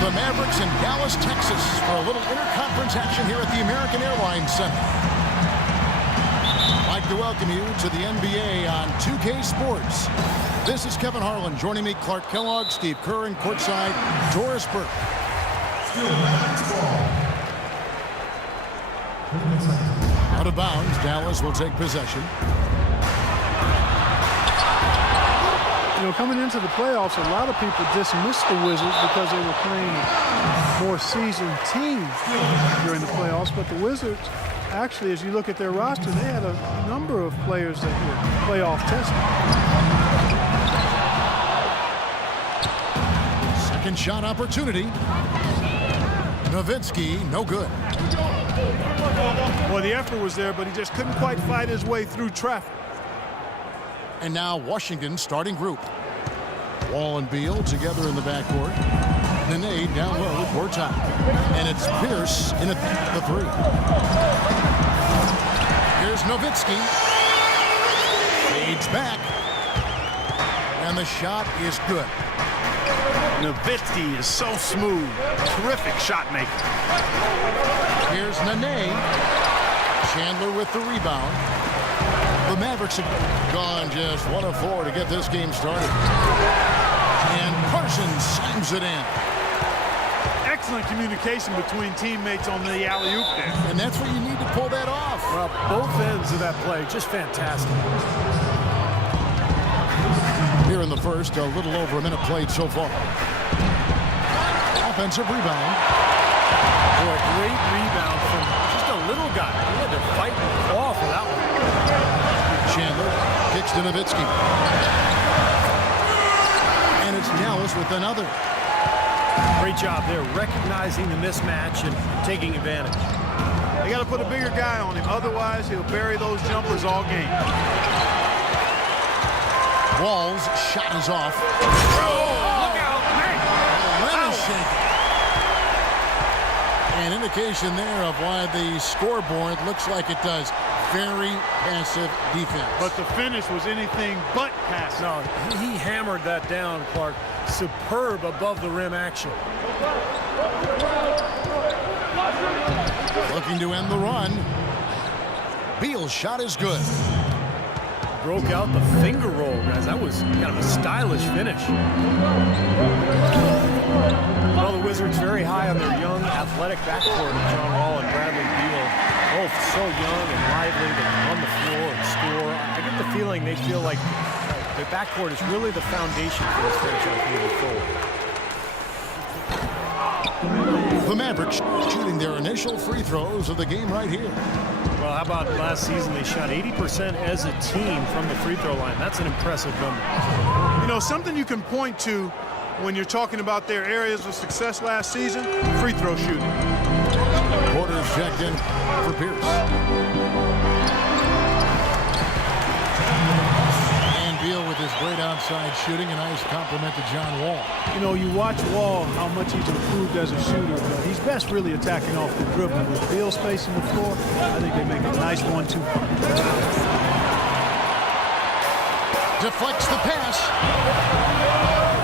the Mavericks in Dallas, Texas for a little interconference action here at the American Airlines Center. I'd like to welcome you to the NBA on 2K Sports. This is Kevin Harlan. Joining me, Clark Kellogg, Steve Kerr, and courtside, Doris Burke. Out of bounds, Dallas will take possession. You know, coming into the playoffs, a lot of people dismissed the Wizards because they were playing more seasoned teams during the playoffs. But the Wizards, actually, as you look at their roster, they had a number of players that were playoff tested. Second shot opportunity. Nowitzki, no good. Well, the effort was there, but he just couldn't quite fight his way through traffic. And now Washington starting group. Wall and Beal together in the backcourt. Nene down low, court top. And it's Pierce in the three. Here's Nowitzki. Fades back. And the shot is good. Nowitzki is so smooth. Terrific shot maker. Here's Nene. Chandler with the rebound. The Mavericks have gone just 1 of 4 to get this game started. And Parsons slams it in. Excellent communication between teammates on the alley-oop there. And that's what you need to pull that off. Well, both ends of that play, just fantastic. Here in the first, a little over a minute played so far. Offensive rebound. Boy, great rebound from just a little guy. He had to fight and claw for that one. Chandler kicks to Nowitzki. And it's Dallas with another. Great job there, recognizing the mismatch and taking advantage. They got to put a bigger guy on him. Otherwise, he'll bury those jumpers all game. Wall's shot is off. Oh, look out, man. Lemon shake. An indication there of why the scoreboard looks like it does. Very passive defense. But the finish was anything but passive. No, he hammered that down, Clark. Superb above the rim action. Looking to end the run. Beal's shot is good. Broke out the finger roll, guys. That was kind of a stylish finish. Well, the Wizards very high on their young, athletic backcourt of John Wall and Bradley Beal. Both so young and lively, they can run the floor and score. I get the feeling they feel like the backcourt is really the foundation for this franchise moving forward. The Mavericks shooting their initial free throws of the game right here. Well, how about last season? They shot 80% as a team from the free throw line. That's an impressive number. You know, something you can point to when you're talking about their areas of success last season, free throw shooting. Porter's checked in for Pierce. And Beal with his great outside shooting. A nice compliment to John Wall. You know, you watch Wall, how much he's improved as a shooter, but he's best really attacking off the dribble. With Beal spacing the floor, I think they make a nice 1-2 punch. Deflects the pass.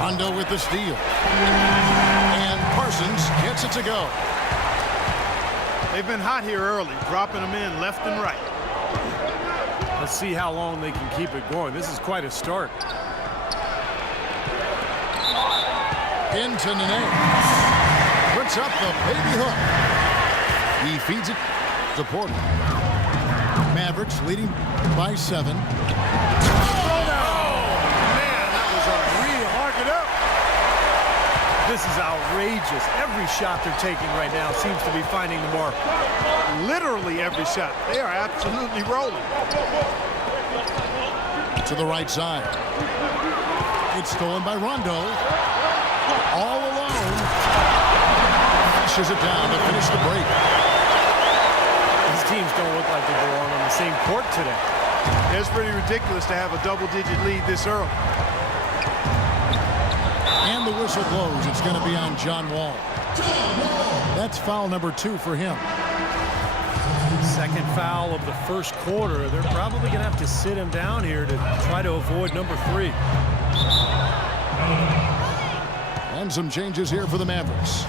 Rondo with the steal. And Parsons gets it to go. They've been hot here early, dropping them in left and right. Let's see how long they can keep it going. This is quite a start. Into Nene. Puts up the baby hook. He feeds it to Porter. Mavericks leading by 7. This is outrageous. Every shot they're taking right now seems to be finding the mark. Literally every shot. They are absolutely rolling. To the right side. It's stolen by Rondo. All alone. Pushes it down to finish the break. These teams don't look like they belong on the same court today. It's pretty ridiculous to have a double-digit lead this early. And the whistle blows. It's going to be on John Wall. That's foul number 2 for him. Second foul of the first quarter. They're probably going to have to sit him down here to try to avoid number 3. And some changes here for the Mavericks.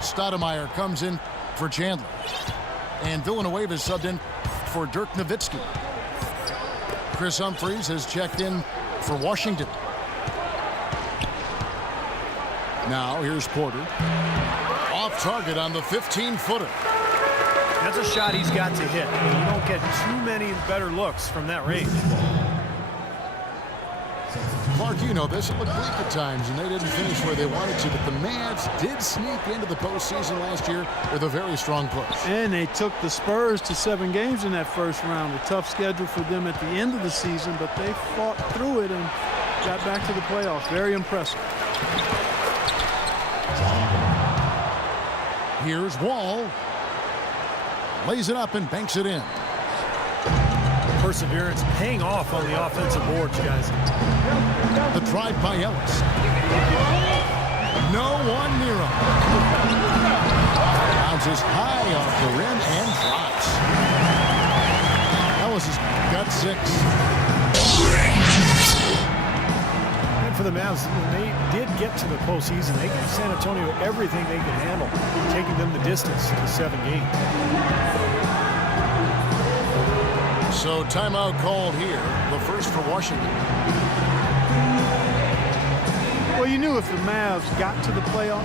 Stoudemire comes in for Chandler. And Villanueva is subbed in for Dirk Nowitzki. Chris Humphries has checked in for Washington. Now here's Porter. Off target on the 15-footer. That's a shot he's got to hit. You don't get too many better looks from that range. Clark, you know this. It looked bleak at times, and they didn't finish where they wanted to. But the Mavs did sneak into the postseason last year with a very strong push. And they took the Spurs to 7 games in that first round. A tough schedule for them at the end of the season, but they fought through it and got back to the playoffs. Very impressive. Here's Wall. Lays it up and banks it in. Perseverance paying off on the offensive boards, guys. The drive by Ellis. No one near him. Bounces high off the rim and drops. Ellis has got 6. And for the Mavs, when they did get to the postseason, they gave San Antonio everything they could handle, taking them the distance to 7 games. So timeout called here, the first for Washington. Well, you knew if the Mavs got to the playoff,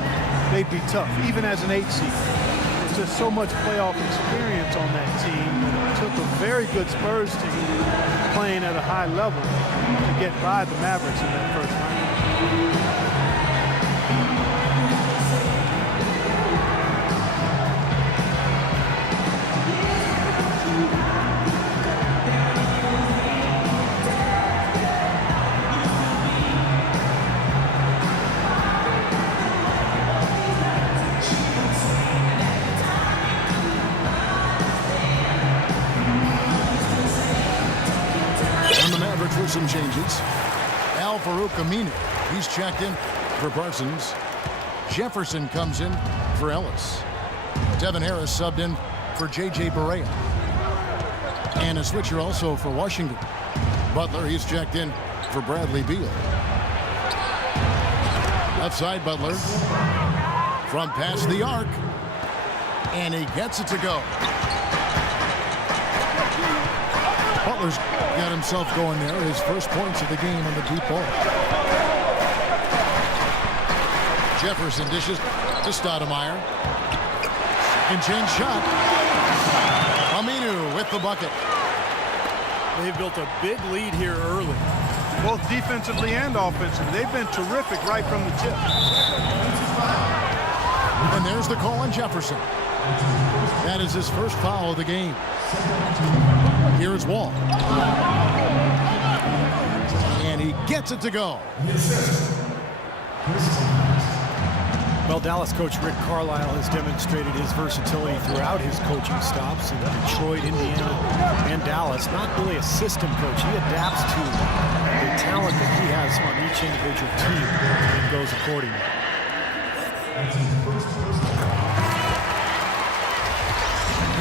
they'd be tough, even as an 8 seed. There's just so much playoff experience on that team. It took a very good Spurs team playing at a high level to get by the Mavericks in that first round. Some changes. Al-Farouq Aminu, he's checked in for Parsons. Jefferson comes in for Ellis. Devin Harris subbed in for J.J. Barea. And a switcher also for Washington. Butler, he's checked in for Bradley Beal. Left side, Butler. From past the arc. And he gets it to go. Butler's got himself going there. His first points of the game on the deep ball. Jefferson dishes to Stoudemire. Second chance shot. Aminu with the bucket. They've built a big lead here early. Both defensively and offensively. They've been terrific right from the tip. And there's the call on Jefferson. That is his first foul of the game. Here's Wall. And he gets it to go. Well, Dallas coach Rick Carlisle has demonstrated his versatility throughout his coaching stops in Detroit, Indiana, and Dallas. Not really a system coach. He adapts to the talent that he has on each individual team and goes accordingly.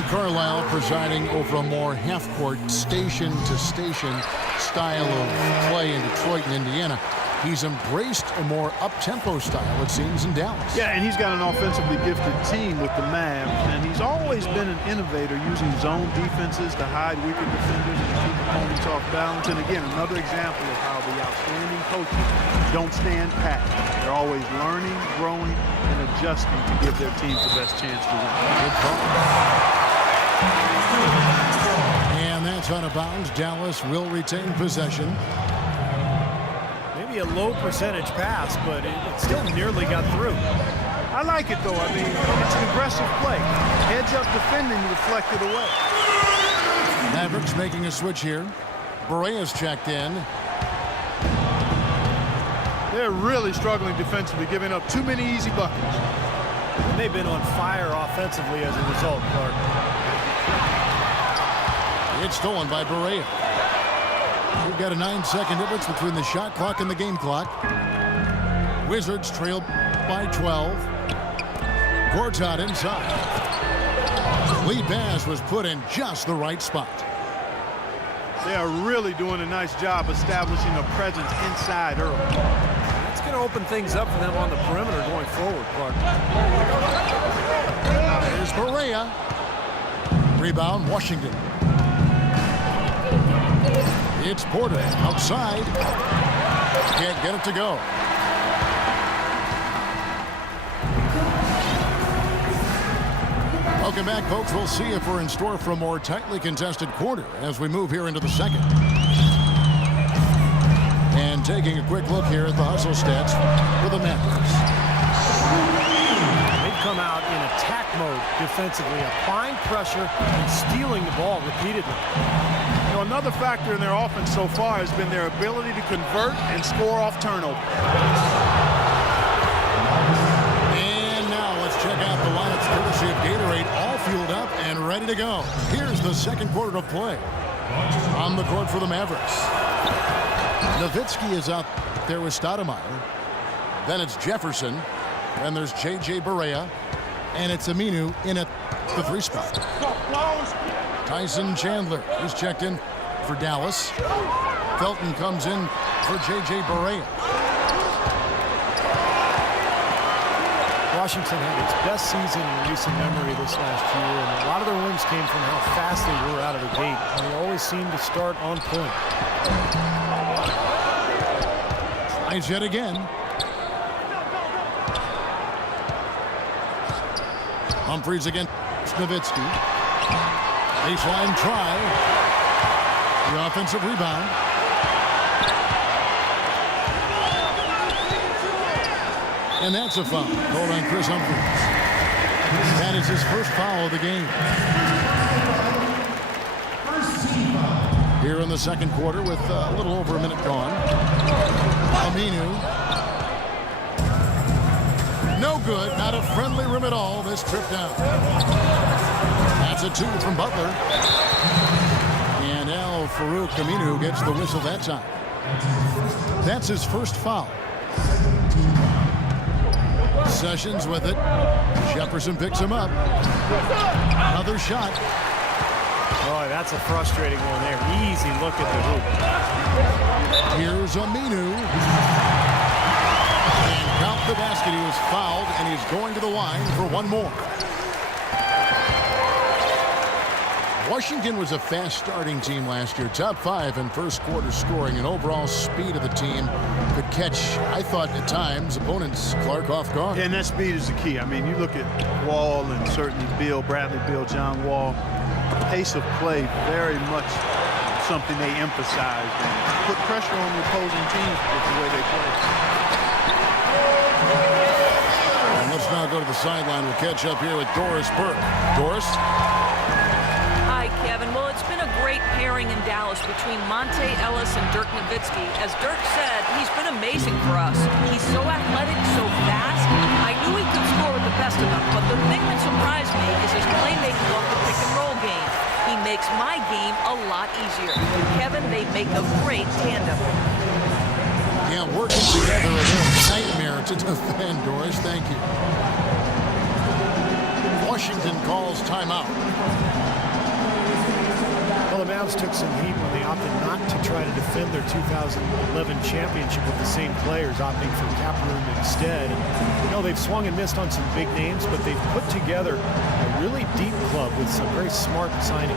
Carlisle presiding over a more half-court, station-to-station style of play in Detroit and Indiana. He's embraced a more up-tempo style, it seems, in Dallas. Yeah, and he's got an offensively gifted team with the Mavs, and he's always been an innovator using zone defenses to hide weaker defenders and keep opponents off balance. And again, another example of how the outstanding coaches don't stand pat. They're always learning, growing, and adjusting to give their teams the best chance to win. Good call. And that's out of bounds. Dallas will retain possession. Maybe a low percentage pass, but it still nearly got through. I like it, though. I mean, it's an aggressive play. Heads up defending, deflected away. Mavericks making a switch here. Barea's checked in. They're really struggling defensively, giving up too many easy buckets. And they've been on fire offensively as a result, Clark. It's stolen by Barea. We've got a 9-second difference between the shot clock and the game clock. Wizards trail by 12. Gortat inside. Lead pass was put in just the right spot. They are really doing a nice job establishing a presence inside early. That's going to open things up for them on the perimeter going forward, Clark. Here's Barea. Rebound, Washington. It's Porter outside. Can't get it to go. Welcome back, folks. We'll see if we're in store for a more tightly contested quarter as we move here into the second. And taking a quick look here at the hustle stats for the Mavericks. They've come out in attack mode defensively, applying pressure and stealing the ball repeatedly. You know, another factor in their offense so far has been their ability to convert and score off turnover. And now let's check out the lineups courtesy of Gatorade, all fueled up and ready to go. Here's the second quarter of play. On the court for the Mavericks. Nowitzki is out there with Stoudemire. Then it's Jefferson. Then there's J.J. Barea. And it's Aminu in at the 3 spot. Tyson Chandler is checked in for Dallas. Felton comes in for J.J. Barea. Washington had its best season in recent memory this last year, and a lot of their wins came from how fast they were out of the gate. And they always seemed to start on point. Tries yet again. Humphries against Nowitzki. Baseline try. The offensive rebound. And that's a foul called on Chris Humphries. That is his first foul of the game. Here in the second quarter with a little over a minute gone. Aminu. No good. Not a friendly rim at all. This trip down. That's a 2 from Butler. And Al Farouk Aminu gets the whistle that time. That's his first foul. Sessions with it. Jefferson picks him up. Another shot. Boy, that's a frustrating one there. Easy look at the hoop. Here's Aminu. And count the basket. He was fouled, and he's going to the line for one more. Washington was a fast starting team last year. Top 5 in first quarter scoring, and overall speed of the team could catch, I thought at times, opponents Clark off guard. And that speed is the key. I mean, you look at Wall and certainly Bradley Beal, John Wall. Pace of play, very much something they emphasize and put pressure on the opposing teams with the way they play. And let's now go to the sideline. We'll catch up here with Doris Burke. Doris? Hi, Kevin. Well, it's been a great pairing in Dallas between Monte Ellis and Dirk Nowitzki. As Dirk said, he's been amazing for us. He's so athletic, so fast. I knew he could score with the best of them, but the thing that surprised me is his playmaking off the pick-and-roll game. He makes my game a lot easier. Kevin, they make a great tandem. Yeah, working together is a nightmare to defend, Doris. Thank you. Washington calls timeout. Well, the Mavs took some heat when they opted not to try to defend their 2011 championship with the same players, opting for cap room instead. And, you know, they've swung and missed on some big names, but they've put together a really deep club with some very smart signings.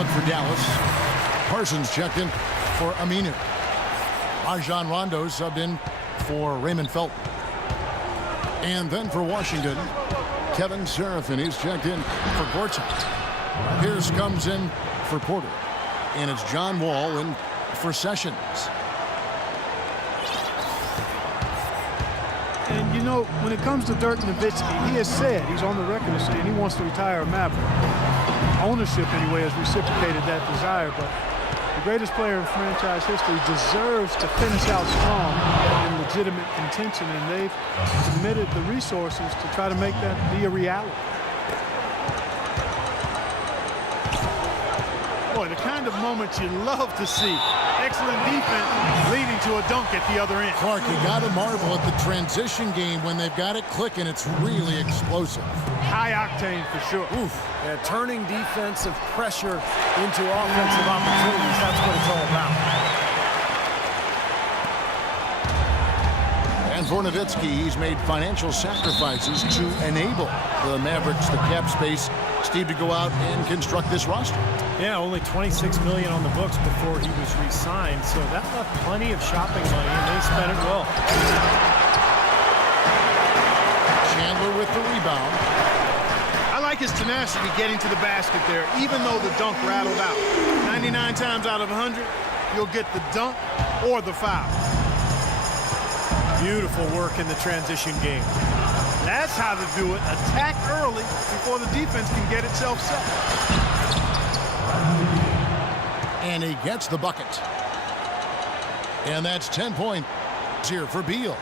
For Dallas. Parsons checked in for Aminu. Rajon Rondo subbed in for Raymond Felton. And then for Washington, Kevin Serafin is checked in for Gortat. Pierce comes in for Porter. And it's John Wall in for Sessions. And, you know, when it comes to Dirk Nowitzki, he has said, he's on the record as saying he wants to retire a Maverick. ownership anyway has reciprocated that desire. But the greatest player in franchise history deserves to finish out strong in legitimate contention, and they've committed the resources to try to make that be a reality. Boy, the kind of moments you love to see. Excellent defense leading to a dunk at the other end. Clark, you got to marvel at the transition game when they've got it clicking. It's really explosive. High octane for sure. Oof. Yeah, turning defensive pressure into offensive opportunities. That's what it's all about. And for Nowitzki, he's made financial sacrifices to enable the Mavericks, the cap space, Steve, to go out and construct this roster. Yeah, only $26 million on the books before he was re-signed, so that left plenty of shopping money, and they spent it well. Chandler with the rebound. I like his tenacity getting to the basket there, even though the dunk rattled out. 99 times out of 100, you'll get the dunk or the foul. Beautiful work in the transition game. That's how to do it. Attack early before the defense can get itself set. And he gets the bucket. And that's 10 points here for Beal.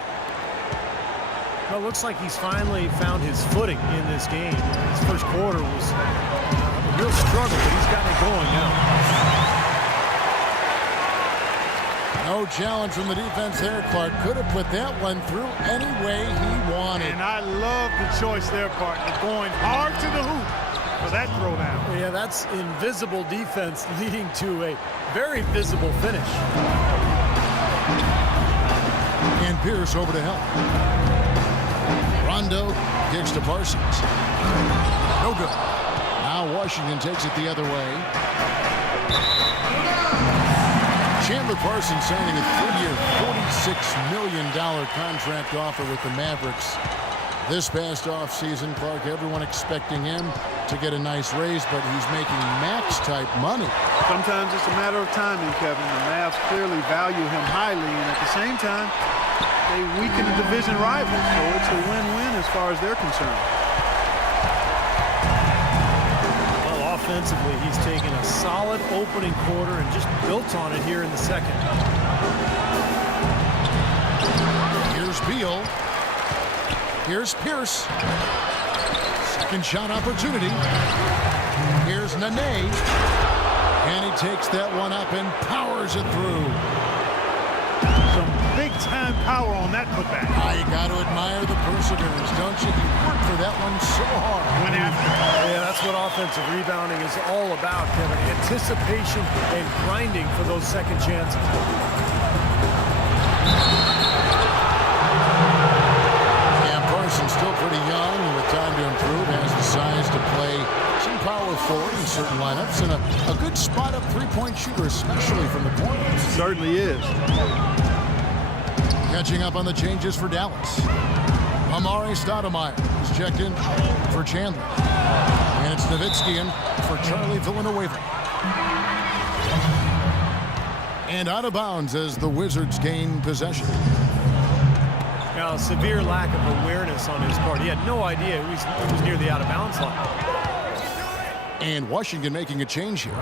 Well, it looks like he's finally found his footing in this game. His first quarter was a real struggle, but he's gotten it going now. No challenge from the defense there. Clark could have put that one through any way he wanted. And I love the choice there, partner, going hard to the hoop for that throwdown. Yeah, that's invisible defense leading to a very visible finish. And Pierce over to help. Rondo kicks to Parsons. No good. Now Washington takes it the other way. Chandler Parsons signing a 3-year, $46 million contract offer with the Mavericks. This past offseason, Clark, everyone expecting him to get a nice raise, but he's making max-type money. Sometimes it's a matter of timing, Kevin. The Mavs clearly value him highly, and at the same time, they weaken the division rival, so it's a win-win as far as they're concerned. Well, offensively, he's taken a solid opening quarter and just built on it here in the second. Here's Beal. Here's Pierce. Second shot opportunity. Here's Nene. And he takes that one up and powers it through. Some big-time power on that putback. You got to admire the perseverance, don't you? He worked for that one so hard. Went after. Yeah, that's what offensive rebounding is all about, Kevin. Anticipation and grinding for those second chances. Parsons still pretty young and with time to improve, has the size to play some power forward in certain lineups, and a good spot-up three-point shooter, especially from the corners. Certainly is. Catching up on the changes for Dallas. Amari Stoudemire is checked in for Chandler. And it's Nowitzki in for Charlie Villanueva. And out of bounds as the Wizards gain possession. Now, a severe lack of awareness on his part. He had no idea he was near the out-of-bounds line. And Washington making a change here.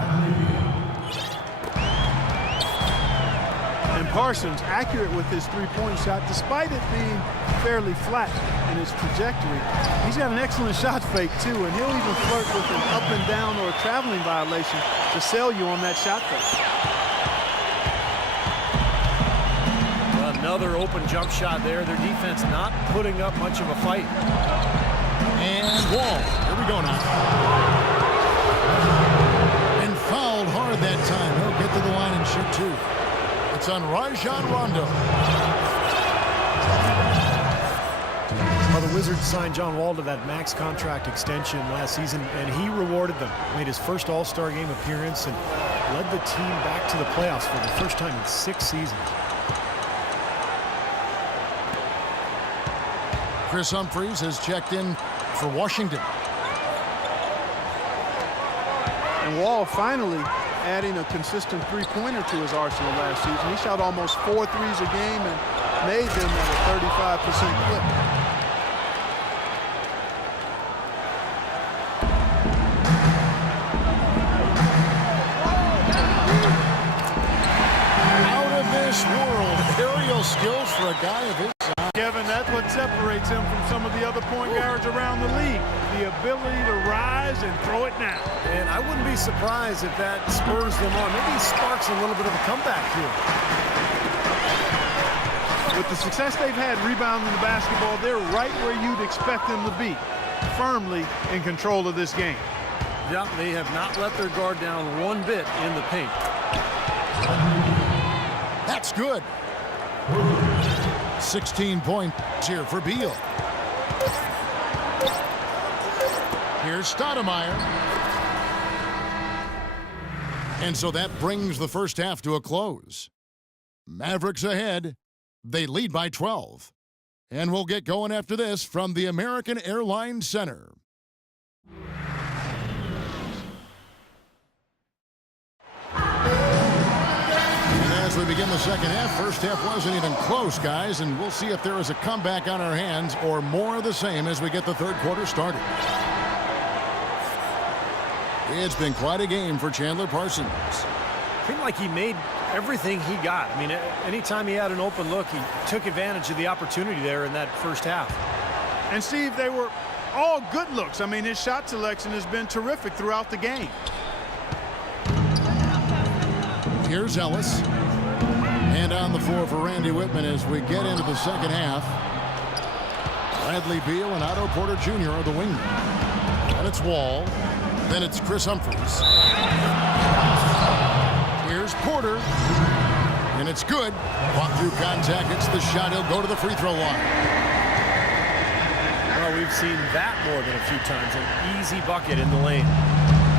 And Parsons accurate with his three-point shot, despite it being fairly flat in his trajectory. He's got an excellent shot fake, too, and he'll even flirt with an up and down or a traveling violation to sell you on that shot fake. Another open jump shot there. Their defense not putting up much of a fight. And Wall. Here we go now. And fouled hard that time. He'll get to the line and shoot two. It's on Rajon Rondo. Well, the Wizards signed John Wall to that max contract extension last season, and he rewarded them. Made his first All-Star game appearance and led the team back to the playoffs for the first time in 6 seasons. Chris Humphries has checked in for Washington. And Wall finally adding a consistent three-pointer to his arsenal last season. He shot almost 4 threes a game and made them at a 35% clip. guy of his size. Kevin, that's what separates him from some of the other point guards around the league. The ability to rise and throw it now. And I wouldn't be surprised if that spurs them on. Maybe sparks a little bit of a comeback here. With the success they've had rebounding the basketball, they're right where you'd expect them to be, firmly in control of this game. Yeah, they have not let their guard down one bit in the paint. That's good. 16 points here for Beal. Here's Stoudemire. And so that brings the first half to a close. Mavericks ahead. They lead by 12. And we'll get going after this from the American Airlines Center. As we begin the second half, first half wasn't even close, guys, and we'll see if there is a comeback on our hands or more of the same as we get the third quarter started. It's been quite a game for Chandler Parsons. Seemed like he made everything he got. I mean, anytime he had an open look, he took advantage of the opportunity there in that first half. And Steve, they were all good looks. I mean, his shot selection has been terrific throughout the game. Here's Ellis. And on the floor for Randy Whitman as we get into the second half. Bradley Beal and Otto Porter Jr. are the wingmen. And it's Wall. Then it's Chris Humphries. Here's Porter. And it's good. Fought through contact. It's the shot. He'll go to the free throw line. Well, we've seen that more than a few times. An easy bucket in the lane.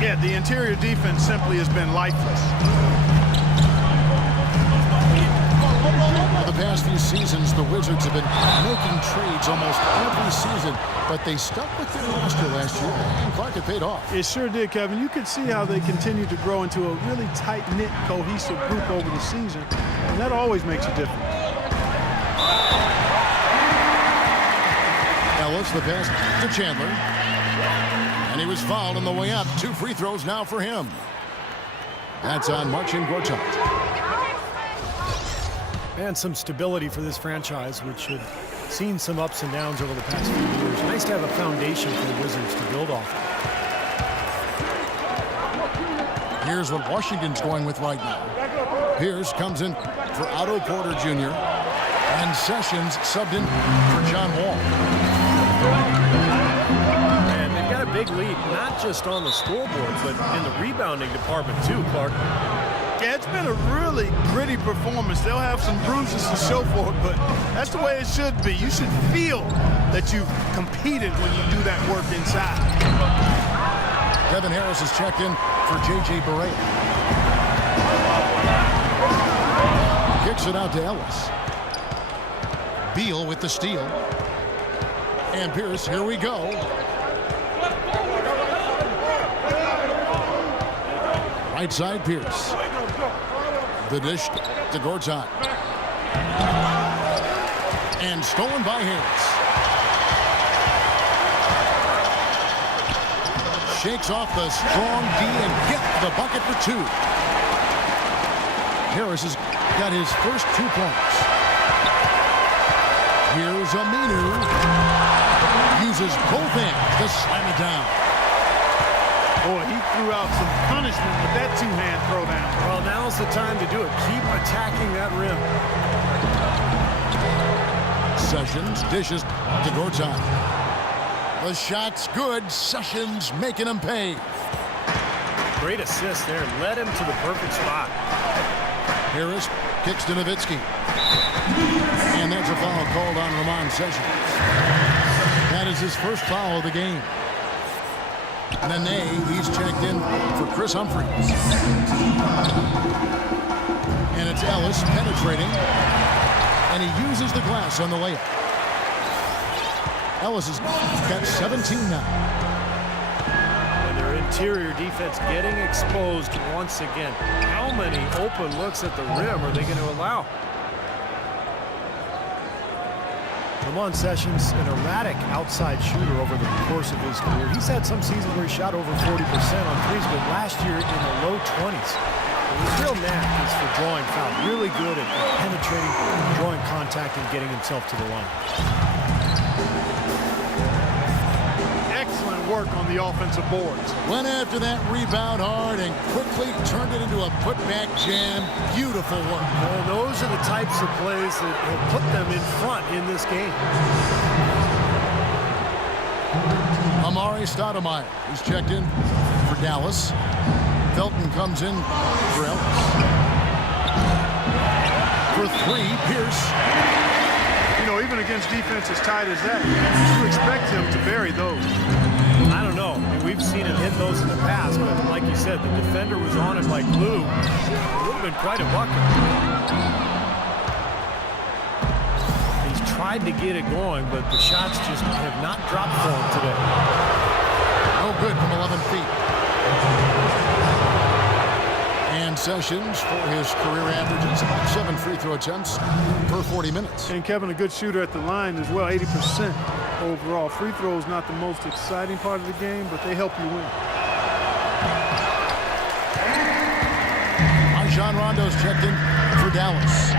Yeah, the interior defense simply has been lifeless. For the past few seasons, the Wizards have been making trades almost every season, but they stuck with their roster last year, and Clark, it paid off. It sure did, Kevin. You could see how they continued to grow into a really tight-knit, cohesive group over the season, and that always makes a difference. Ellis, the pass to Chandler. And he was fouled on the way up. 2 free throws now for him. That's on Marcin Gortat. And some stability for this franchise, which had seen some ups and downs over the past few years. Nice to have a foundation for the Wizards to build off. Here's what Washington's going with right now. Pierce comes in for Otto Porter Jr. And Sessions subbed in for John Wall. And they've got a big lead, not just on the scoreboard, but in the rebounding department too, Clark. Yeah, it's been a really gritty performance. They'll have some bruises to show for it, but that's the way it should be. You should feel that you've competed when you do that work inside. Devin Harris is checked in for J.J. Barea. Kicks it out to Ellis. Beal with the steal. And Pierce, here we go. Right side, Pierce. The dish to Gortat. And stolen by Harris. Shakes off the strong D and gets the bucket for 2. Harris has got his first 2 points. Here's Aminu. Uses both hands to slam it down. Boy, he threw out some punishment with that 2-hand throwdown. Well, now's the time to do it. Keep attacking that rim. Sessions dishes to Gortat. The shot's good. Sessions making him pay. Great assist there. Led him to the perfect spot. Harris kicks to Nowitzki. And that's a foul called on Ramon Sessions. That is his first foul of the game. Nene, he's checked in for Chris Humphries. And it's Ellis penetrating. And he uses the glass on the layup. Ellis has got 17 now. And their interior defense getting exposed once again. How many open looks at the rim are they going to allow? Ramon Sessions, an erratic outside shooter over the course of his career. He's had some seasons where he shot over 40% on threes, but last year in the low 20s. His real knack is for drawing foul. Really good at penetrating, drawing contact, and getting himself to the line. Excellent work on the offensive boards. Went after that rebound hard and quickly turned it into a putback jam. Beautiful work. Well, those are the types of plays that will put them in front in this game. Amari Stoudemire. He's checked in for Dallas. Felton comes in for Ellis. For three, Pierce. You know, even against defense as tight as that, you expect him to bury those. I don't know. I mean, we've seen him hit those in the past, but like you said, the defender was on him like glue. It would have been quite a bucket. He's tried to get it going, but the shots just have not dropped for him today. No good from 11 feet. And Sessions, for his career averages, 7 free throw attempts per 40 minutes. And Kevin, a good shooter at the line as well, 80% overall. Free throws not the most exciting part of the game, but they help you win. Rajon Rondo's checked in for Dallas.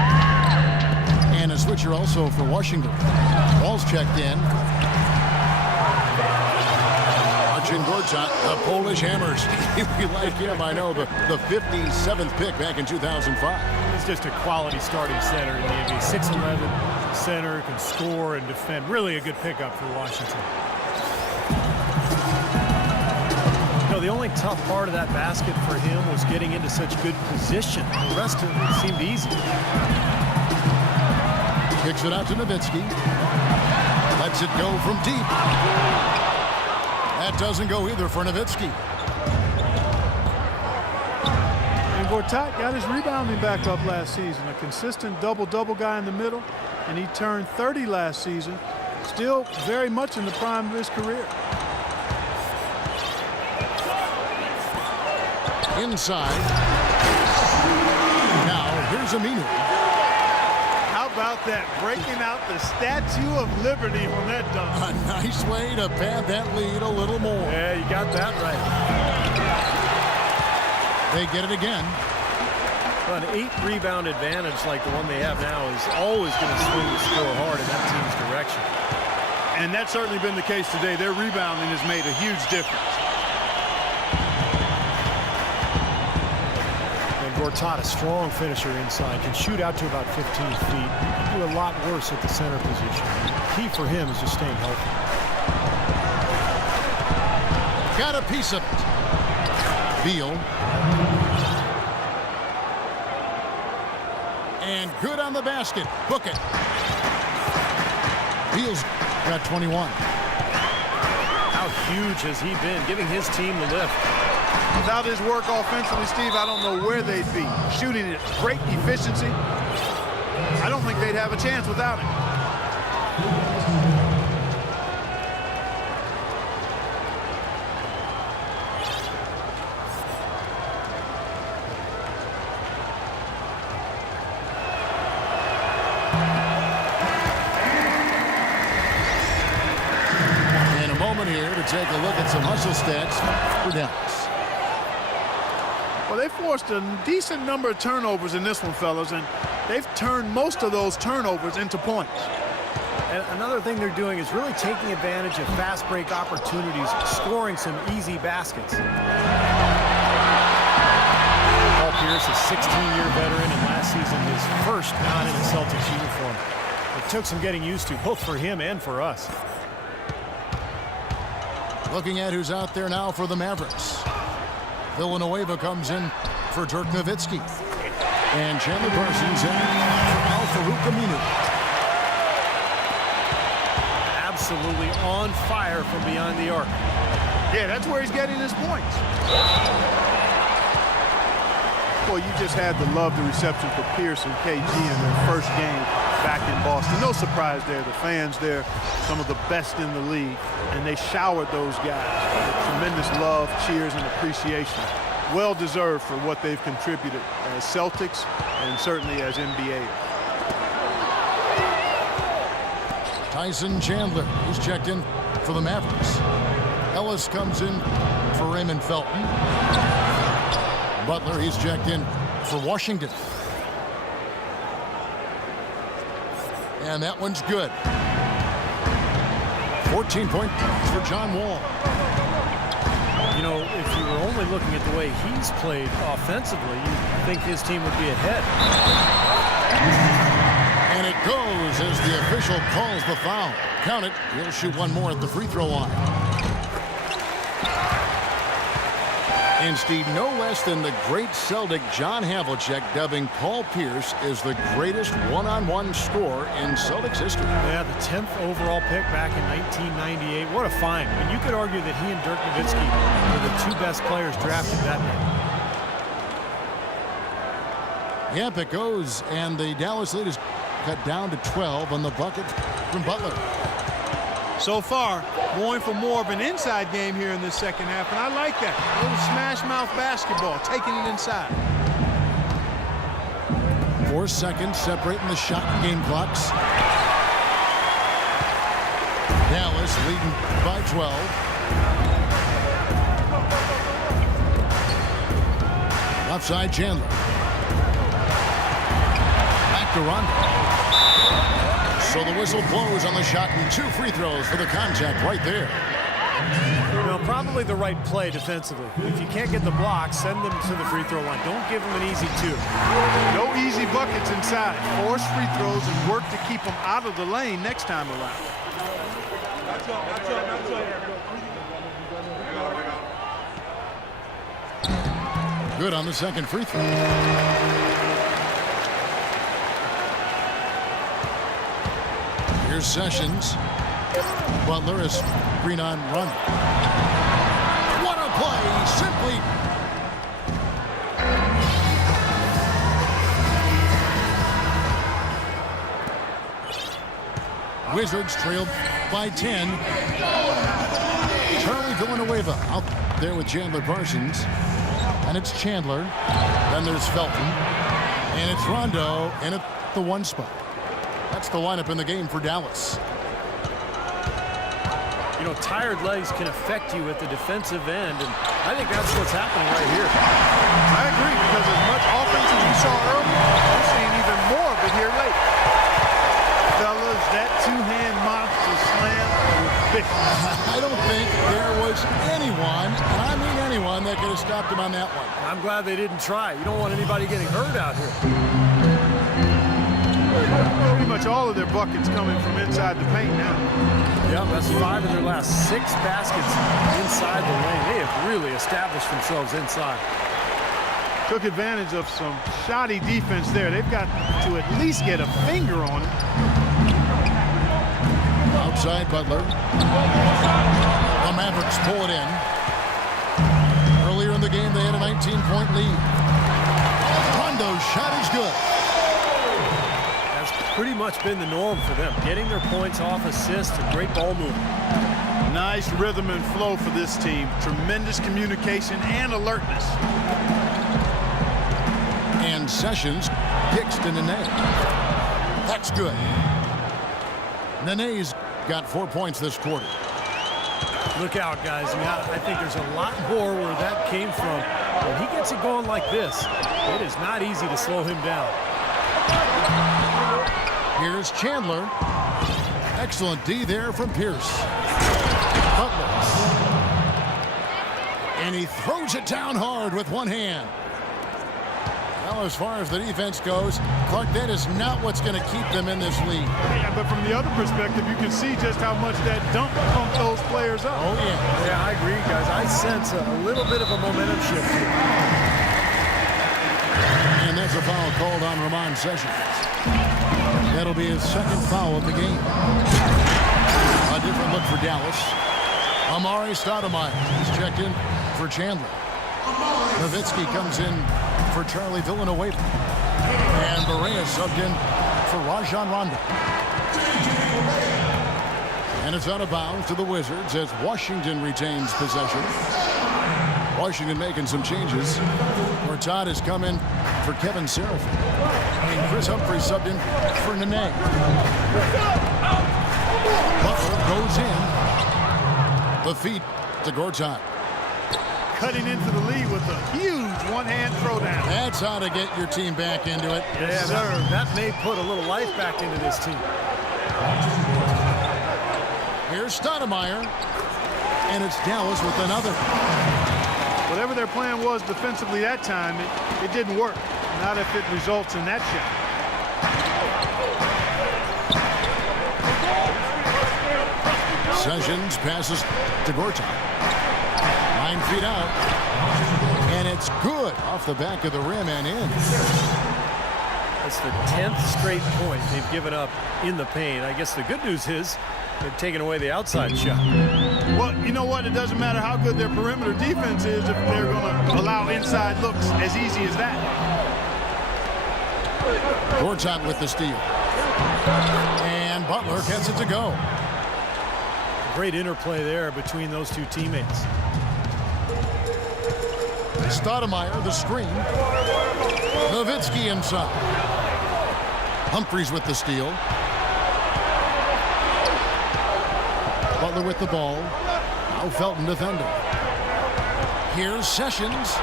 And a switcher also for Washington. Wall's checked in. Marcin Gortat, the Polish Hammers. We like him, I know, the 57th pick back in 2005. He's just a quality starting center in the NBA. 6'11", center, can score and defend. Really a good pickup for Washington. You know, the only tough part of that basket for him was getting into such good position. The rest of it seemed easy. Kicks it out to Nowitzki. Lets it go from deep. That doesn't go either for Nowitzki. And Gortat got his rebounding back up last season. A consistent double-double guy in the middle, and he turned 30 last season. Still very much in the prime of his career. Inside. Now, here's Aminu. How about that? Breaking out the Statue of Liberty on that dunk. A nice way to pad that lead a little more. Yeah, you got that right. They get it again. Well, an 8-rebound advantage like the one they have now is always going to swing the score hard in that team's direction. And that's certainly been the case today. Their rebounding has made a huge difference. Gortat, a strong finisher inside, can shoot out to about 15 feet. Do a lot worse at the center position. Key for him is just staying healthy. Got a piece of it. Beal. And good on the basket. Book it. Beal's got 21. How huge has he been, giving his team the lift? Without his work offensively, Steve, I don't know where they'd be. Shooting at great efficiency. I don't think they'd have a chance without him. And a moment here to take a look at some hustle stats for Dallas. Well, they forced a decent number of turnovers in this one, fellas, and they've turned most of those turnovers into points. And another thing they're doing is really taking advantage of fast break opportunities, scoring some easy baskets. Paul Pierce, a 16-year veteran, and last season his first not in a Celtics uniform. It took some getting used to, both for him and for us. Looking at who's out there now for the Mavericks. Villanueva comes in for Dirk Nowitzki. And Chandler Parsons in for Al-Farouq Aminu. Absolutely on fire from behind the arc. Yeah, that's where he's getting his points. Well, you just had to love the reception for Pierce and KG in their first game back in Boston. No surprise there. The fans there, some of the best in the league, and they showered those guys with tremendous love, cheers, and appreciation. Well deserved for what they've contributed as Celtics and certainly as NBA. Tyson Chandler, he's checked in for the Mavericks. Ellis comes in for Raymond Felton. Butler. He's checked in for Washington. And that one's good. 14 points for John Wall. You know, if you were only looking at the way he's played offensively, you'd think his team would be ahead. And it goes as the official calls the foul. Count it. He'll shoot one more at the free throw line. And Steve, no less than the great Celtic John Havlicek dubbing Paul Pierce as the greatest one-on-one scorer in Celtics history. Yeah, the 10th overall pick back in 1998. What a find. I mean, you could argue that he and Dirk Nowitzki were the two best players drafted that night. Yep, it goes, and the Dallas lead is cut down to 12 on the bucket from Butler. So far, going for more of an inside game here in this second half, and I like that. A little smash mouth basketball, taking it inside. 4 seconds separating the shot and game clocks. Dallas leading by 12. Offside Chandler. Back to Rondo. So the whistle blows on the shot and 2 free throws for the contact right there. You know, probably the right play defensively. If you can't get the block, send them to the free throw line. Don't give them an easy 2. No easy buckets inside. Force free throws and work to keep them out of the lane next time around. Good on the second free throw. Here's Sessions. Butler is green on run. What a play! Simply. Wizards trailed by 10. Charlie Villanueva out there with Chandler Parsons. And it's Chandler. Then there's Felton. And it's Rondo in at the 1 spot. That's the lineup in the game for Dallas. You know, tired legs can affect you at the defensive end, and I think that's what's happening right here. I agree, because as much offense as we saw earlier, we're seeing even more of it here late. Fellas, that 2-hand monster slam was vicious. I don't think there was anyone, and I mean anyone, that could have stopped him on that one. I'm glad they didn't try. You don't want anybody getting hurt out here. Pretty much all of their buckets coming from inside the paint now. Yeah, that's 5 of their last 6 baskets inside the lane. They have really established themselves inside. Took advantage of some shoddy defense there. They've got to at least get a finger on it. Outside Butler. The Mavericks pull it in. Earlier in the game, they had a 19-point lead. Rondo's shot is good. That's pretty much been the norm for them. Getting their points off assists and great ball movement. Nice rhythm and flow for this team. Tremendous communication and alertness. And Sessions kicks to Nene. That's good. Nene's got 4 points this quarter. Look out, guys. I mean, I think there's a lot more where that came from. When he gets it going like this, it is not easy to slow him down. Here's Chandler. Excellent D there from Pierce. Butler. And he throws it down hard with one hand. Well, as far as the defense goes, Clark, that is not what's going to keep them in this league. Yeah, but from the other perspective, you can see just how much that dunk pumped those players up. Oh, yeah. Yeah, I agree, guys. I sense a little bit of a momentum shift here. And that's a foul called on Ramon Sessions. That'll be his second foul of the game. A different look for Dallas. Amari Stoudemire is checked in for Chandler. Nowitzki comes in for Charlie Villanueva. And Barea subbed in for Rajon Rondo. And it's out of bounds to the Wizards as Washington retains possession. Washington making some changes. Todd has come in for Kevin Seraphin. And Chris Humphrey subbed in for Nene. Butler goes in. The feed to Gortat. Cutting into the lead with a huge one-hand throwdown. That's how to get your team back into it. Yes, sir. That may put a little life back into this team. Here's Stoudemire, and it's Dallas with another. Whatever their plan was defensively that time, it didn't work. Not if it results in that shot. Sessions passes to Gortat. 9 feet out. And it's good off the back of the rim and in. That's the 10th straight point they've given up in the paint. I guess the good news is they've taken away the outside shot. Well, you know what? It doesn't matter how good their perimeter defense is if they're going to allow inside looks as easy as that. Gortat with the steal. And Butler gets it to go. Great interplay there between those two teammates. Stoudemire, the screen. Nowitzki inside. Humphries with the steal. Butler with the ball. Now Felton defending. Here's Sessions.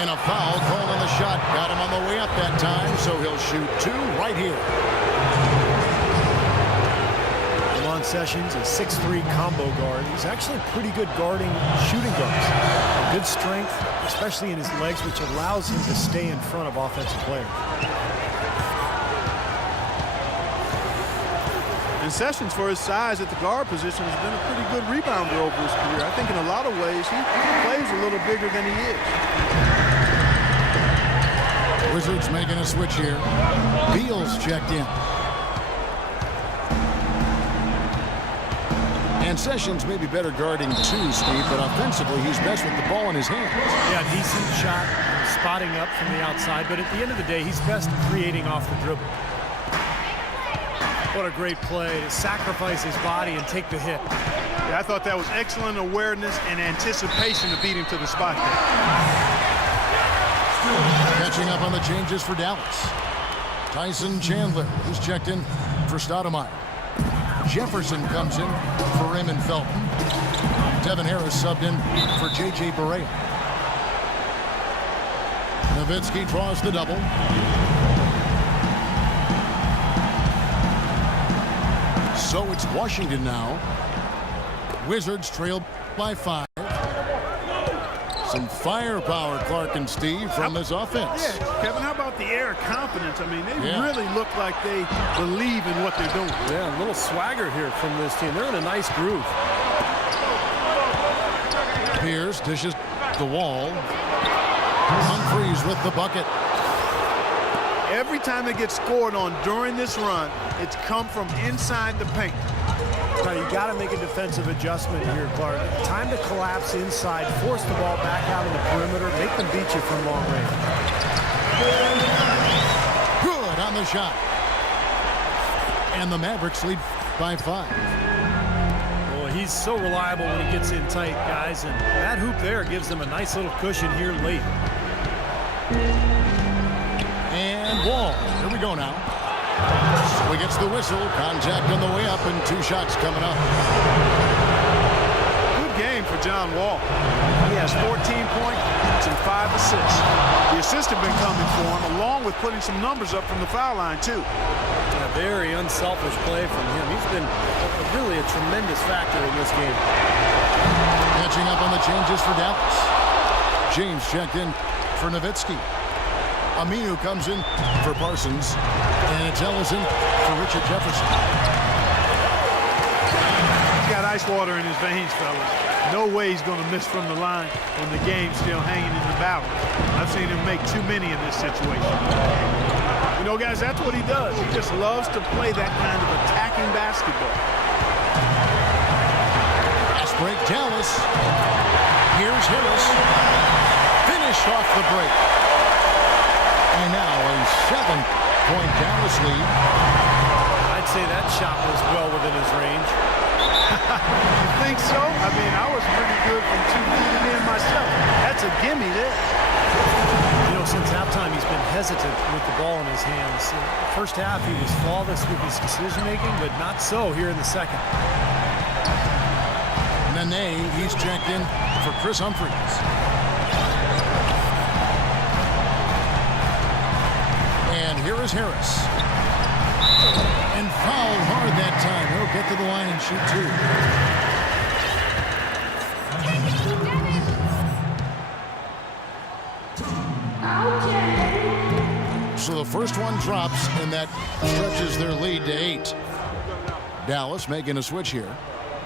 And a foul called on the shot. Got him on the way up that time, so he'll shoot 2 right here. Sessions, a 6'3" combo guard. He's actually pretty good guarding shooting guards. Good strength, especially in his legs, which allows him to stay in front of offensive players. And Sessions, for his size at the guard position, has been a pretty good rebounder over his career. I think in a lot of ways he plays a little bigger than he is. Wizards making a switch here. Beal's checked in. And Sessions may be better guarding 2, Steve, but offensively he's best with the ball in his hands. Yeah, decent shot, spotting up from the outside, but at the end of the day, he's best creating off the dribble. What a great play to sacrifice his body and take the hit. Yeah, I thought that was excellent awareness and anticipation to beat him to the spot there. Catching up on the changes for Dallas. Tyson Chandler, who's checked in for Stoudemire. Jefferson comes in for Raymond Felton. Devin Harris subbed in for J.J. Barea. Nowitzki draws the double. So it's Washington now. Wizards trail by 5. Some firepower, Clark and Steve, from this offense. Yeah, Kevin, how about the air of confidence? I mean, they really look like they believe in what they're doing. Yeah, a little swagger here from this team. They're in a nice groove. Pierce dishes the wall. Humphries with the bucket. Every time they get scored on during this run, it's come from inside the paint. Now, you got to make a defensive adjustment here, Clark. Time to collapse inside, force the ball back out of the perimeter, make them beat you from long range. Good on the shot. And the Mavericks lead by 5. Well, he's so reliable when he gets in tight, guys, and that hoop there gives them a nice little cushion here late. And Wall. Here we go now. So he gets the whistle. Contact on the way up, and 2 shots coming up. Good game for John Wall. He has 14 points and 5 assists. The assists have been coming for him, along with putting some numbers up from the foul line, too. A very unselfish play from him. He's been really a tremendous factor in this game. Catching up on the changes for Dallas. James checked in for Nowitzki. Aminu comes in for Parsons. And it's Ellison for Richard Jefferson. He's got ice water in his veins, fellas. No way he's going to miss from the line when the game's still hanging in the balance. I've seen him make too many in this situation. You know, guys, that's what he does. He just loves to play that kind of attacking basketball. Fast break, Dallas. Here's Harris. Finished off the break. And now a 7-point Dallas lead. I'd say that shot was well within his range. You think so? I mean, I was pretty good from 2 feet in myself. That's a gimme there. You know, since halftime, he's been hesitant with the ball in his hands. First half, he was flawless with his decision-making, but not so here in the second. Nene, he's checked in for Chris Humphries. Here's Harris. And fouled hard that time. He'll get to the line and shoot two. So the first one drops, and that stretches their lead to 8. Dallas making a switch here.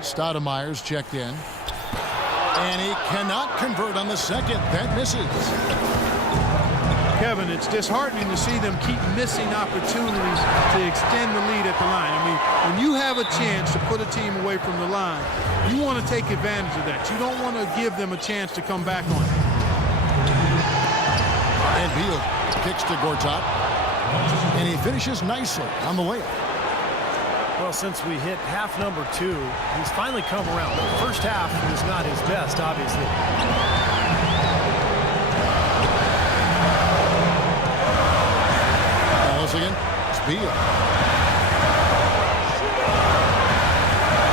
Stoudemire's checked in. And he cannot convert on the second. That misses. Kevin, it's disheartening to see them keep missing opportunities to extend the lead at the line. I mean, when you have a chance to put a team away from the line, you want to take advantage of that. You don't want to give them a chance to come back on it. And Beal kicks to Gortat. And he finishes nicely on the layup. Well, since we hit half number 2, he's finally come around. The first half was not his best, obviously. Dallas again. It's Beal.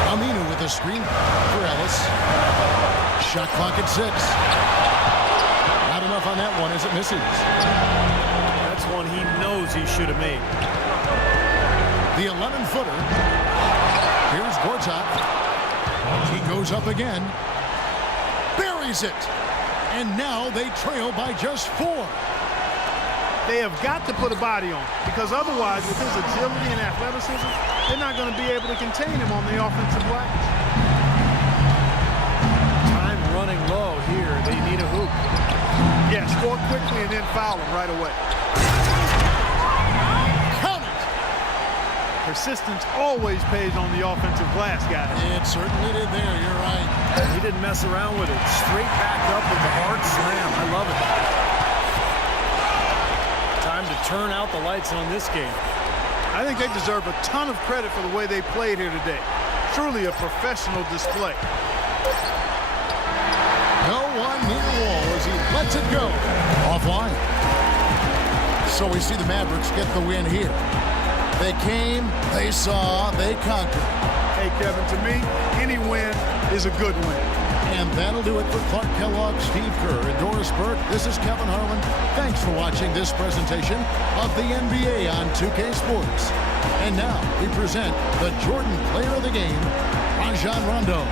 Aminu with a screen for Ellis. Shot clock at 6. Not enough on that one as it misses. That's one he knows he should have made. The 11-footer. Here's Gortat. He goes up again. Buries it. And now they trail by just 4. They have got to put a body on, because otherwise, with his agility and athleticism, they're not going to be able to contain him on the offensive glass. Time running low here. They need a hoop. Yeah, score quickly and then foul him right away. Persistence always pays on the offensive glass, guys. It certainly did there. You're right. He didn't mess around with it. Straight back up with the hard slam. I love it. Time to turn out the lights on this game. I think they deserve a ton of credit for the way they played here today. Truly a professional display. No one near Wall as he lets it go. Offline. So we see the Mavericks get the win here. They came, they saw, they conquered. Hey, Kevin, to me, any win is a good win. And that'll do it for Clark Kellogg, Steve Kerr, and Doris Burke. This is Kevin Harlan. Thanks for watching this presentation of the NBA on 2K Sports. And now we present the Jordan Player of the Game, Rajon Rondo.